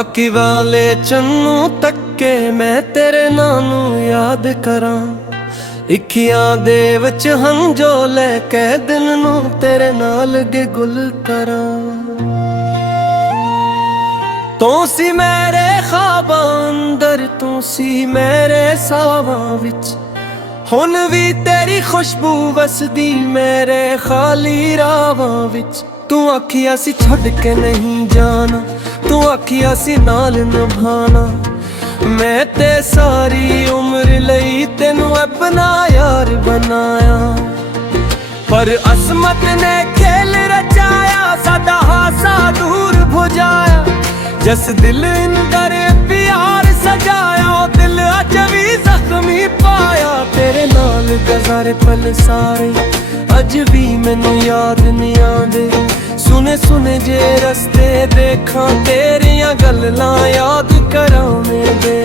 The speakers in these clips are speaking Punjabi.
ਅੱਖੀ ਵਾਲੇ ਚੰਨੂ ਤੱਕੇ ਮੈਂ ਤੇਰੇ ਨਾਂ ਨੂੰ ਯਾਦ ਕਰਾਂ। ਅੱਖੀਆਂ ਦੇ ਵਿੱਚ ਹੰਝੋ ਲੈ ਕੇ ਦਿਨ ਨੂੰ ਤੇਰੇ ਨਾਲ ਗੇ ਗੁਲ ਕਰਾਂ। ਤੂੰ ਸੀ ਮੇਰੇ ਖ਼ਾਬਾਂ ਅੰਦਰ, ਤੂੰ ਸੀ ਮੇਰੇ ਸਾਵਾਂ ਵਿੱਚ। ਹੁਣ ਵੀ ਤੇਰੀ ਖੁਸ਼ਬੂ ਵਸਦੀ ਮੇਰੇ ਖਾਲੀ ਰਾਵਾਂ ਵਿੱਚ। ਤੂੰ ਆਖਿਆ ਸੀ ਛੱਡ ਕੇ ਨਹੀਂ ਜਾਣਾ, ਤੂੰ ਆਖਿਆ ਸੀ ਨਾਲ ਨਿਭਾਣਾ। ਮੈਂ ਤੇ ਸਾਰੀ ਉਮਰ ਲਈ ਤੈਨੂੰ ਆਪਣਾ ਯਾਰ ਬਣਾਇਆ। ਪਰ ਅਸਮਤ ਨੇ ਖੇਲ ਰਚਾਇਆ, ਸਾਡਾ ਹਾਸਾ ਦੂਰ ਭੁਜਾਇਆ। ਜਿਸ ਦਿਲ ਅੰਦਰ ਪਿਆਰ ਸਜਾਇਆ, ਉਹ ਦਿਲ ਅੱਜ ਵੀ ਜ਼ਖਮੀ ਪਾਇਆ। ਤੇਰੇ ਨਾਲ ਗੁਜ਼ਾਰੇ ਪਲ ਸਾਰੇ ਅੱਜ ਵੀ ਮੈਨੂੰ ਯਾਦ ਨਹੀਂ ਆਉਂਦੇ। ਸੁਨੇ ਸੁਨੇ ਜੇ ਰਸਤੇ ਦੇਖਾਂ, ਤੇਰੀਆਂ ਗੱਲਾਂ ਯਾਦ ਕਰਾਂ ਮੇਰੇ।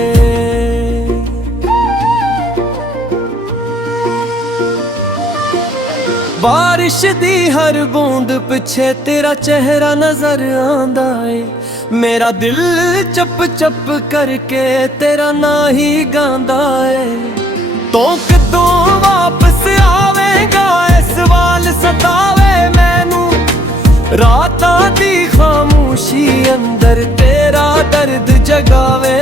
ਬਾਰਿਸ਼ ਦੀ ਹਰ ਬੂੰਦ ਪਿੱਛੇ ਤੇਰਾ ਚਿਹਰਾ ਨਜ਼ਰ ਆਂਦਾ ਏ। ਮੇਰਾ ਦਿਲ ਚੱਪ ਚੱਪ ਕਰਕੇ ਤੇਰਾ ਨਾਂ ਹੀ ਗਾਉਂਦਾ ਏ। ਤੂੰ ਕਦੋਂ ਵਾਪਸ ਆਵੇਂਗਾ, ਇਹ ਸਵਾਲ ਸਤਾਵੇ ਮੈਨੂੰ। ਰਾਤਾਂ ਦੀ ਖਾਮੋਸ਼ੀ ਅੰਦਰ ਤੇਰਾ ਦਰਦ ਜਗਾਵੇ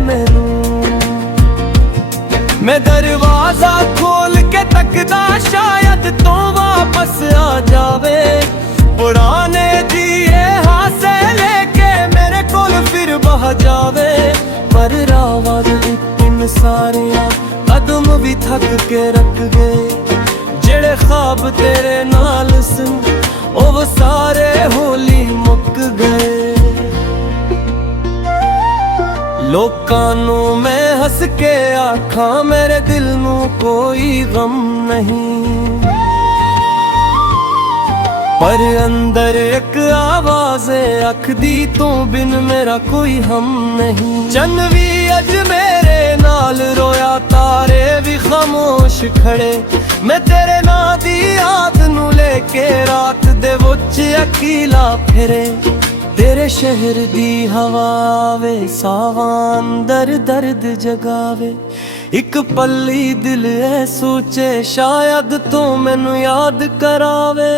ਮੈਨੂੰ। ਮੈਂ ਦਰਵਾਜ਼ਾ ਖੋਲ ਕੇ ਤੱਕਦਾ, ਸ਼ਾਇਦ ਤੂੰ ਵਾਪਸ ਆ ਜਾਵੇ। ਪੁਰਾਣੇ ਜੀਏ ਹਾਸੇ ਲੈ ਕੇ ਮੇਰੇ ਕੋਲ ਫਿਰ ਬਹ ਜਾਵੇ। ਪਰ ਰਾਵਾਂ ਦੇ ਪਿੰਨ ਸਾਰਿਆਂ ਕਦਮ ਵੀ ਥੱਕ ਕੇ ਰੱਖ ਗਏ। ਜਿਹੜੇ ਖ਼ਾਬ ਤੇਰੇ ਨਾਲ ਸਨ ਉਹ ਸਾਰੇ ਹੋਲੀ ਮੁੱਕ ਗਏ। ਲੋਕਾਂ ਨੂੰ ਮੈਂ ਹੱਸ ਕੇ ਆਖਾਂ, ਮੇਰੇ ਦਿਲ ਨੂੰ ਕੋਈ ਗਮ ਨਹੀਂ। ਪਰ ਅੰਦਰ ਇੱਕ ਆਵਾਜ਼ ਆਖਦੀ, ਤੂੰ ਬਿਨ ਮੇਰਾ ਕੋਈ ਹਮ ਨਹੀਂ। ਚੰਨ ਵੀ ਅੱਜ ਮੇਰੇ ਨਾਲ ਰੋਇਆ, ਤਾਰੇ ਵੀ ਖਾਮੋਸ਼ ਖੜੇ। ਮੈਂ ਤੇਰੇ ਨਾਂ ਦੀ ਯਾਦ ਨੂੰ ਲੈ ਕੇ ਰਾਤ ਦੇ ਵਿੱਚ ਅਕੀਲਾ ਫਿਰੇ। ਤੇਰੇ ਸ਼ਹਿਰ ਦੀ ਹਵਾ ਆਵੇ, ਸਾਵਾਂ ਅੰਦਰ ਦਰਦ ਜਗਾਵੇ। ਇੱਕ ਪੱਲੀ ਦਿਲ ਐ ਸੋਚੇ, ਸ਼ਾਇਦ ਤੂੰ ਮੈਨੂੰ ਯਾਦ ਕਰਾਵੇ।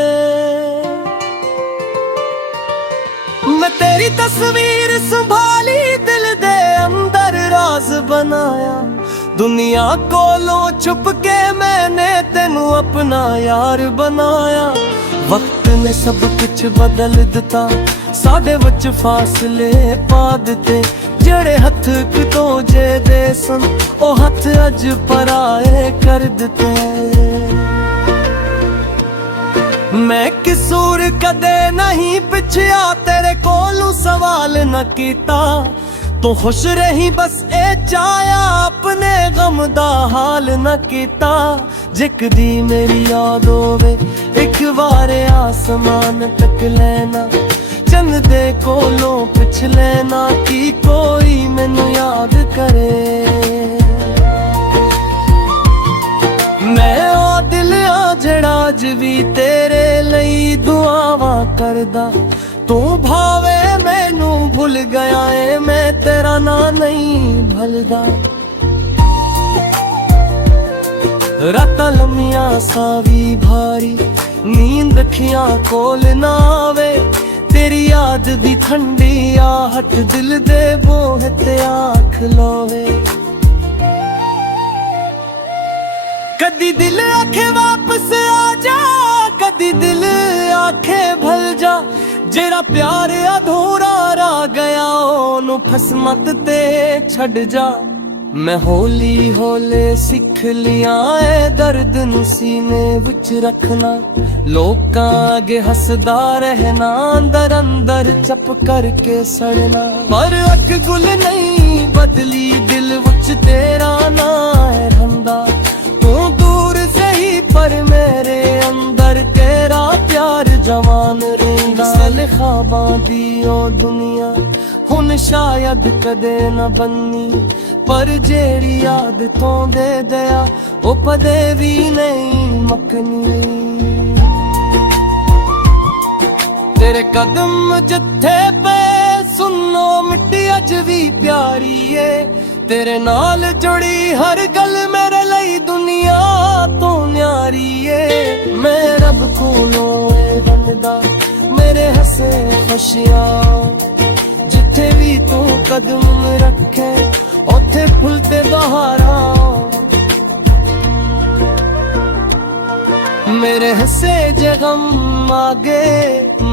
ਮੈਂ ਤੇਰੀ ਤਸਵੀਰ ਸੰਭਾਲੀ, ਦਿਲ ਦੇ ਅੰਦਰ ਰਾਜ਼ ਬਣਾਇਆ। ਦੁਨੀਆ ਕੋਲੋਂ ਛੁਪ ਕੇ ਮੈਨੇ ਤੈਨੂੰ ਆਪਣਾ ਯਾਰ ਬਣਾਇਆ। ਵਕਤ ਨੇ ਸਭ ਕੁਝ ਬਦਲ ਦਿੱਤਾ, ਸਾਡੇ ਵਿੱਚ ਫਾਸਲੇ ਪਾ ਦਿੱਤੇ। ਜਿਹੜੇ ਹੱਥ ਕਿਤੋਂ ਜੇ ਦੇ ਸਨ, ਉਹ ਹੱਥ ਅੱਜ ਪਰਾਏ ਕਰ ਦਿੱਤੇ। ਮੈਂ ਕਸੂਰ ਕਦੇ ਨਹੀਂ ਪੁੱਛਿਆ, ਤੇਰੇ ਕੋਲੋਂ ਸਵਾਲ ਨਾ ਕੀਤਾ। ਤੂੰ ਖੁਸ਼ ਰਹੀ ਬਸ ਇਹ ਚਾਹਿਆ, ਆਪਣੇ ਗਮ ਦਾ ਹਾਲ ਨਾ ਕੀਤਾ। ਜਿਕਦੀ ਮੇਰੀ ਯਾਦ ਹੋਵੇ, ਇੱਕ ਵਾਰ ਆਸਮਾਨ ਤੱਕ ਲੈਣਾ। ਚੰਨ ਦੇ ਕੋਲੋਂ ਪੁੱਛ ਲੈਣਾ ਕਿ ਕੋਈ ਮੈਨੂੰ ਯਾਦ ਕਰੇ। ਮੈਂ ਉਹ ਦਿਲ ਆ ਜਿਹੜਾ ਅੱਜ ਵੀ ਤੇਰੇ ਲਈ ਦੁਆਵਾਂ ਕਰਦਾ। ਤੂੰ ਭਾਵੇਂ ਮੈਨੂੰ ਭੁੱਲ ਗਿਆ ਏ, ਮੈਂ ਤੇਰਾ ਨਾਂ ਨਹੀਂ ਭੁੱਲਦਾ। ਰਾਤਾਂ ਲੰਮੀਆਂ ਸਾਵੀ ਭਾਰੀ, ਨੀਂਦ ਅੱਖੀਆਂ ਕੋਲ ਨਾ ਆਵੇ। ਤੇਰੀ ਯਾਦ ਦੀ ਠੰਡੀ ਆਹਟ ਦਿਲ ਦੇ ਬੋਹ ਤੇ ਆਖ ਲੋਵੇ। ਕਦੀ ਦਿਲ ਆਖੇ ਵਾਪਸ ਆ ਜਾ, ਕਦੀ ਦਿਲ ਆਖੇ ਭੁੱਲ ਜਾ। ਜਿਹੜਾ ਪਿਆਰ ਅਧੂਰਾ ਰਹਿ ਗਿਆ, ਉਹਨੂੰ ਫਸਮਤ ਤੇ ਛੱਡ ਜਾ। ਮੈਂ ਹੌਲੀ ਹੌਲੀ ਸਿੱਖ ਲਿਆ ਏ ਦਰਦ ਨੂੰ ਸੀਨੇ ਵਿੱਚ ਰੱਖਣਾ। ਲੋਕਾਂ ਅੱਗੇ ਹੱਸਦਾ ਰਹਿਣਾ, ਅੰਦਰ ਅੰਦਰ ਚੁੱਪ ਕਰਕੇ ਸੜਨਾ। ਪਰ ਅੱਖ ਗੁੱਲ ਨਹੀਂ ਬਦਲੀ, ਦਿਲ ਵਿੱਚ ਤੇਰਾ ਨਾਂ ਹੈ ਰਹਿੰਦਾ। ਤੂੰ ਦੂਰ ਸਹੀ ਪਰ ਮੇਰੇ ਅੰਦਰ ਤੇਰਾ ਪਿਆਰ ਜਵਾਨ ਰਹਿੰਦਾ। ਅਸਲ ਖ਼ਾਬਾਂ ਦੀ ਉਹ ਦੁਨੀਆ ਹੁਣ ਸ਼ਾਇਦ ਕਦੇ ਨਾ ਬੰਨੀ। ਪਰ ਜਿਹੜੀ ਯਾਦ ਤੋਂ ਦੇ ਦਿਆ, ਉਹ ਕਦੇ ਵੀ ਨਹੀਂ ਮੁੱਕਣੀ। ਤੇਰੇ ਕਦਮ ਜਿੱਥੇ ਪਏ सुनो मिट्टी अज भी प्यारी है तेरे नाल जुड़ी हर गल मेरे लिए दुनिया तो न्यारी है। मैं रब कोलों बनदा मेरे हसे खुशियां जिथे भी तू कदम रखे उथे फुलते बहारा। मेरे हसे जे गम आगे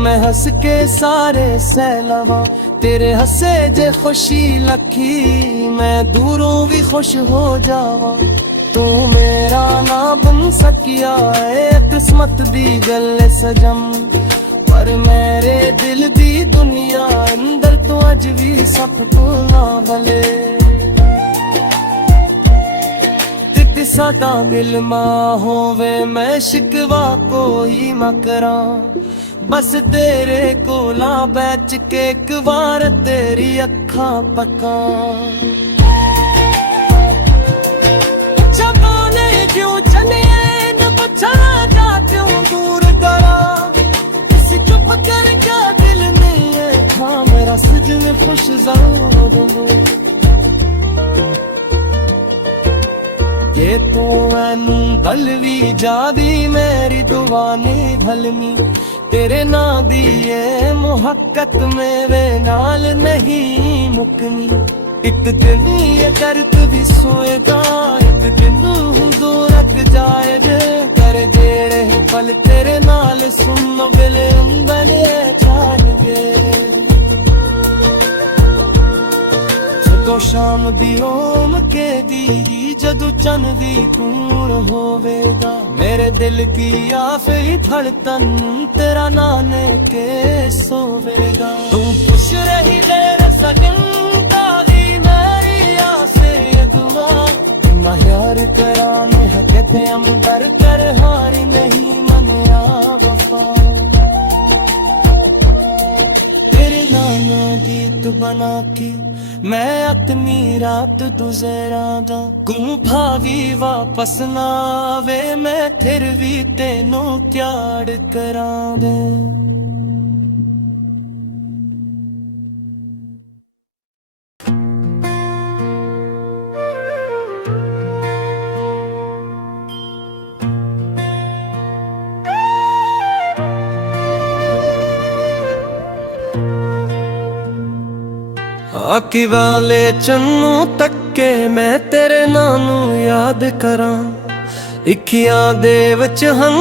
मैं हंस के सारे सैलावा तेरे हसे जे खुशी लखी मैं दूरों भी खुश हो जावा। तू मेरा ना बन सकिया है किस्मत दी गल सजम पर मेरे दिल दी दुनिया अंदर तो अज भी सब तो ना भले। सादा मिलमा होवे मैं शिकवा कोई मकरा बस तेरे कोला बैठ के एक बार तेरी अखा पका। जबाने क्यों चले न बचा जा क्यों दूर दरा किसी चुप कर क्या दिल नहीं है हाँ मेरा सजन खुश जरूर ये तू मैनू बलवी जादी मेरी दुआनी भलमी तेरे ना दी ये मुहक्कत मेरे नाल नहीं मुकनी। एक दिन ये दर्द भी सोएगा एक दिन दो रख जाएगा कर जेड़े पल तेरे नाल सुन बिले बने चाल गए। तो शाम दी होम के दी जदू चन दी कूण होवेगा मेरे दिल की आफरी धड़कन तेरा नाने के सोवेगा। तू खुश रही देर सगन तागी मेरी आसे ये दुआ ना यार कराने हकते अंदर कर हारी नहीं मनिया वफा। तेरे नाना गीत बना के मैं अपनी रात गुज़रा दा गुंफा भी वापस ना आवे मैं फिर भी तेनों त्याड़ करा दे। आखी वाले चन्नू तक्के मैं तेरे नानू याद करा इखियां दे विच हं